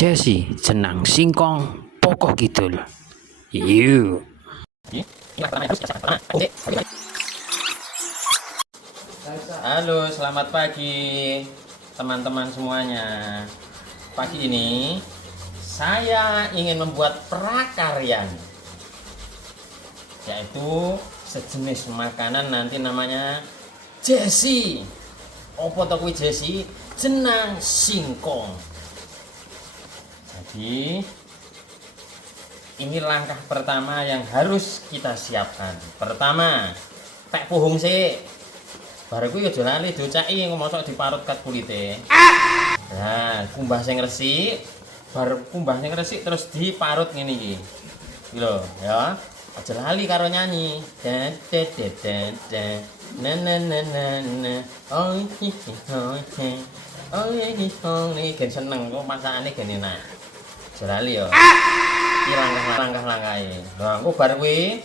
Jesse jenang singkong pokok kidul. Yuk. Halo, selamat pagi teman-teman semuanya. Pagi ini saya ingin membuat prakarya, yaitu sejenis makanan nanti namanya Jesse. Opo to kuwi Jesse? Jenang singkong. Jadi ini langkah pertama yang harus kita siapkan. Pertama, tek puhung sih. Baru kuwi aja lali docaki mosok diparut kat kulite. Nah, kumbah sing resik, bar kumbah sing resik terus diparut ngene iki. Iki lho, ya. Aja lali karo nyanyi. Den den den den. Na na na na na. Oh hi hi hi. Oh hi hi hi. Gen seneng kok masakane gen enak. Aja lali ya. Iki langkah-langkah-langkahe. Lah, engko bar kuwi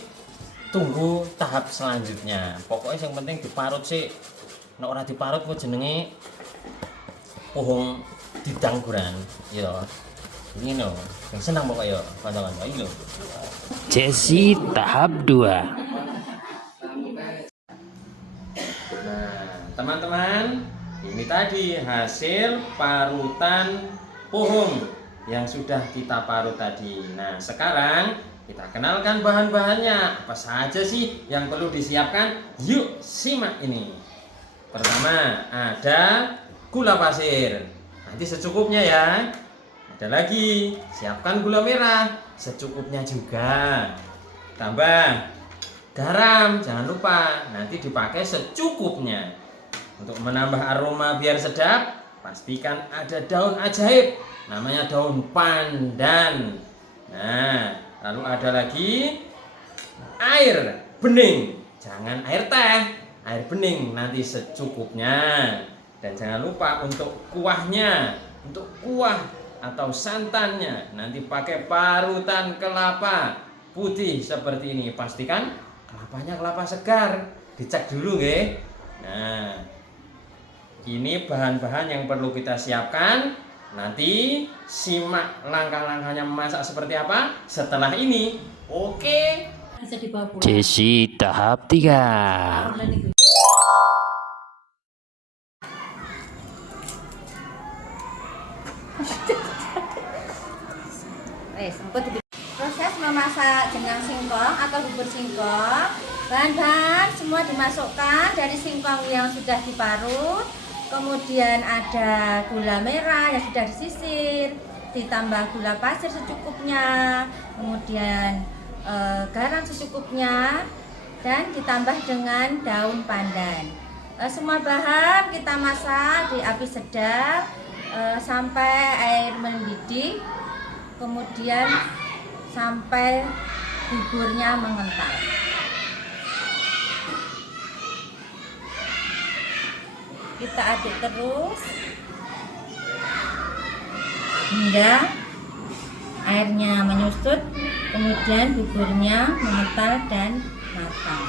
tunggu tahap selanjutnya. Pokoknya yang penting diparut sih. Nek ora diparut kok jenenge pohong didangguran, ya. Ini lho, yang senang pokoknya kanca-kanca iki lho. Jesse tahap 2. Nah, teman-teman, ini tadi hasil parutan pohong yang sudah kita parut tadi. Nah, sekarang kita kenalkan bahan-bahannya. Apa saja sih yang perlu disiapkan? Yuk, simak ini. Pertama, ada gula pasir. Nanti secukupnya ya. Ada lagi, siapkan gula merah secukupnya juga. Tambah garam, jangan lupa. Nanti dipakai secukupnya. Untuk menambah aroma biar sedap, pastikan ada daun ajaib. Namanya daun pandan. Nah, lalu ada lagi air bening, jangan air teh, air bening nanti secukupnya. Dan jangan lupa untuk kuahnya, untuk kuah atau santannya nanti pakai parutan kelapa putih seperti ini. Pastikan kelapanya kelapa segar, dicek dulu nggih. Nah, ini bahan-bahan yang perlu kita siapkan. Nanti simak langkah-langkahnya memasak seperti apa setelah ini. Oke. Bisa dibawa pulang. Jesse tahap 3. Proses memasak jenang singkong atau bubur singkong, bahan-bahan semua dimasukkan dari singkong yang sudah diparut. Kemudian ada gula merah yang sudah disisir, ditambah gula pasir secukupnya, kemudian garam secukupnya, dan ditambah dengan daun pandan. Semua bahan kita masak di api sedang sampai air mendidih, kemudian sampai buburnya mengental. Kita aduk terus hingga airnya menyusut, kemudian buburnya mengental dan matang.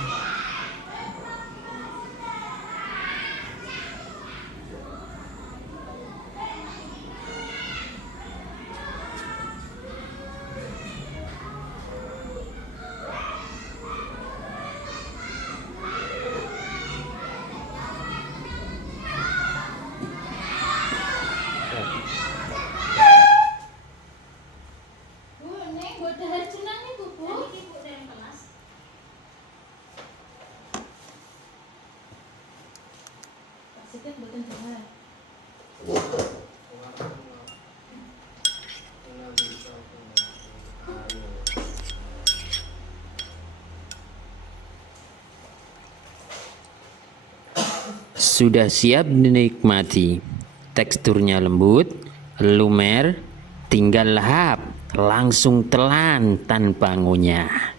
Sudah siap dinikmati. Teksturnya lembut, lumer, tinggal lahap, langsung telan tanpa ngunyah.